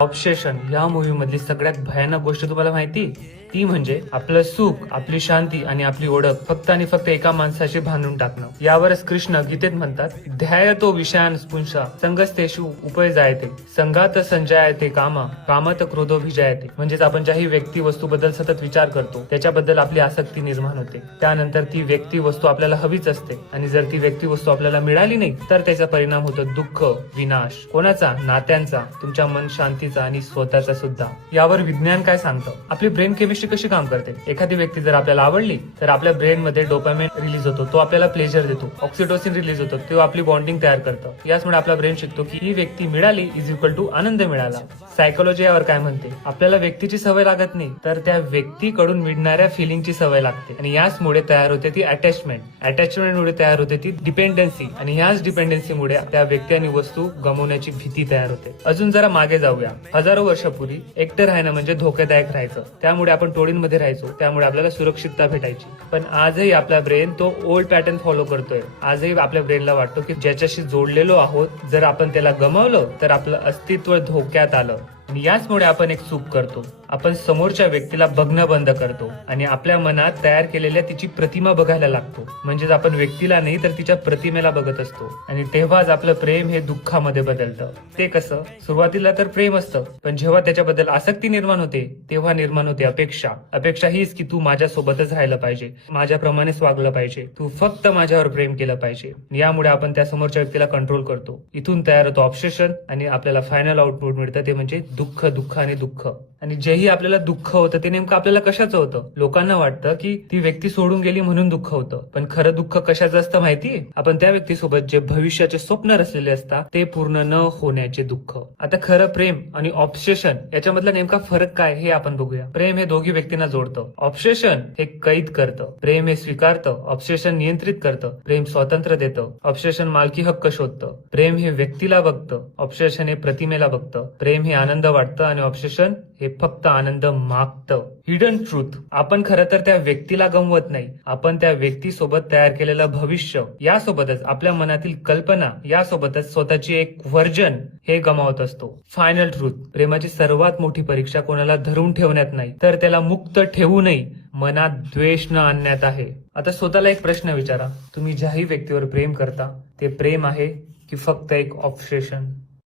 Obsession या movie मधली सगळ्यात भयानक गोष्ट तुम्हाला माहिती? ती म्हणजे आपलं सुख, आपली शांती आणि आपली ओळख फक्त आणि फक्त एका माणसाशी बांधून टाकणं. यावरच कृष्ण गीतेत म्हणतात, ध्यायतो विषयान स्पुंसा संगस्तेषु उपयजायते संघात संजयायते कामात क्रोधोभिजायते. म्हणजेच आपण ज्याही व्यक्ती वस्तूबद्दल सतत विचार करतो त्याच्याबद्दल आपली आसक्ती निर्माण होते. त्यानंतर ती व्यक्ती वस्तू आपल्याला हवीच असते आणि जर ती व्यक्ती वस्तू आपल्याला मिळाली नाही तर त्याचा परिणाम होतो दुःख, विनाश. कोणाचा? नात्यांचा, तुमच्या मन शांतीचा आणि स्वतःचा सुद्धा. यावर विज्ञान काय सांगतं? आपली ब्रेन केमिस्ट्री कशी काम करते? एखादी व्यक्ती जर आपल्याला आवडली तर आपल्या ब्रेन मध्ये डोपामिन रिलीज होतो, तो आपल्याला प्लेजर देतो. ऑक्सिटोसिन रिलीज होतो, तो आपली बॉन्डिंग तयार करतं. याचमुळे आपला ब्रेन शिकतो की ही व्यक्ती मिळाली इज इक्वल टू आनंद मिळाला. सायकोलॉजी यावर काय म्हणते? आपल्याला व्यक्तीची सवय लागत नाही तर त्या व्यक्तीकडून मिळणाऱ्या फिलिंगची सवय लागते आणि याचमुळे तयार होते ती अटॅचमेंट. अटॅचमेंटमुळे तयार होते ती डिपेंडन्सी आणि याच डिपेंडन्सीमुळे त्या व्यक्ती आणि वस्तू गमावण्याची भीती तयार होते. अजून जरा मागे जाऊया. हजारो वर्षापूर्वी एकटं राहणं म्हणजे धोकेदायक राहायचं. त्यामुळे आपण टोळींमध्ये राहायचो, त्यामुळे आपल्याला सुरक्षितता भेटायची. पण आजही आपला ब्रेन तो ओल्ड पॅटर्न फॉलो करतोय. आजही आपल्या ब्रेनला वाटतो की ज्याच्याशी जोडलेलो आहोत जर आपण त्याला गमावलं तर आपलं अस्तित्व धोक्यात आलं. आणि याचमुळे आपण एक चूक करतो, आपण समोरच्या व्यक्तीला बघणं बंद करतो आणि आपल्या मनात तयार केलेल्या तिची प्रतिमा बघायला लागतो. म्हणजेच आपण व्यक्तीला नाही तर तिच्या प्रतिमेला बघत असतो आणि तेव्हाच आपलं प्रेम हे दुःखामध्ये बदलतं. ते कसं? सुरुवातीला तर प्रेम असतं, पण जेव्हा त्याच्याबद्दल आसक्ती निर्माण होते तेव्हा निर्माण होते अपेक्षा. अपेक्षा हीच की तू माझ्यासोबतच राहिलं पाहिजे, माझ्याप्रमाणेच वागलं पाहिजे, तू फक्त माझ्यावर प्रेम केलं पाहिजे. यामुळे आपण त्या समोरच्या व्यक्तीला कंट्रोल करतो. इथून तयार होतो ऑब्सेशन आणि आपल्याला फायनल आउटपुट मिळतं ते म्हणजे दुःख, दुःख आणि दुःख. आणि जेही आपल्याला दुःख होतं ते नेमकं आपल्याला कशाचं होतं? लोकांना वाटतं की ती व्यक्ती सोडून गेली म्हणून दुःख होतं, पण खरं दुःख कशाचं असतं माहितीये? आपण त्या व्यक्तीसोबत जे भविष्याचे स्वप्न रचलेले असतात ते पूर्ण न होण्याचे दुःख. आता खरं प्रेम आणि ऑब्सेशन याच्यामधला नेमका फरक काय हे आपण बघूया. प्रेम हे दोघी व्यक्तींना जोडतं, ऑब्सेशन हे कैद करतं. प्रेम हे स्वीकारतं, ऑब्सेशन नियंत्रित करतं. प्रेम स्वातंत्र्य देतं, ऑब्सेशन मालकी हक्क शोधतं. प्रेम हे व्यक्तीला बघतं, ऑब्सेशन हे प्रतिमेला बघतं. प्रेम हे आनंद वाटतं आणि ऑब्सेशन हे फक्त आनंद मागतं. हिडन ट्रूथ, आपण खरं तर त्या व्यक्तीला गमवत नाही, आपण त्या व्यक्तीसोबत तयार केलेलं भविष्य, यासोबतच आपल्या मनातील कल्पना, यासोबतच स्वतःची एक व्हर्जन हे गमावत असतो. फायनल ट्रूथ, प्रेमाची सर्वात मोठी परीक्षा कोणाला धरून ठेवण्यात नाही तर त्याला मुक्त ठेवूनही मनात द्वेष न आणण्यात आहे. आता स्वतःला एक प्रश्न विचारा, तुम्ही ज्याही व्यक्तीवर प्रेम करता ते प्रेम आहे की फक्त एक ऑब्सेशन?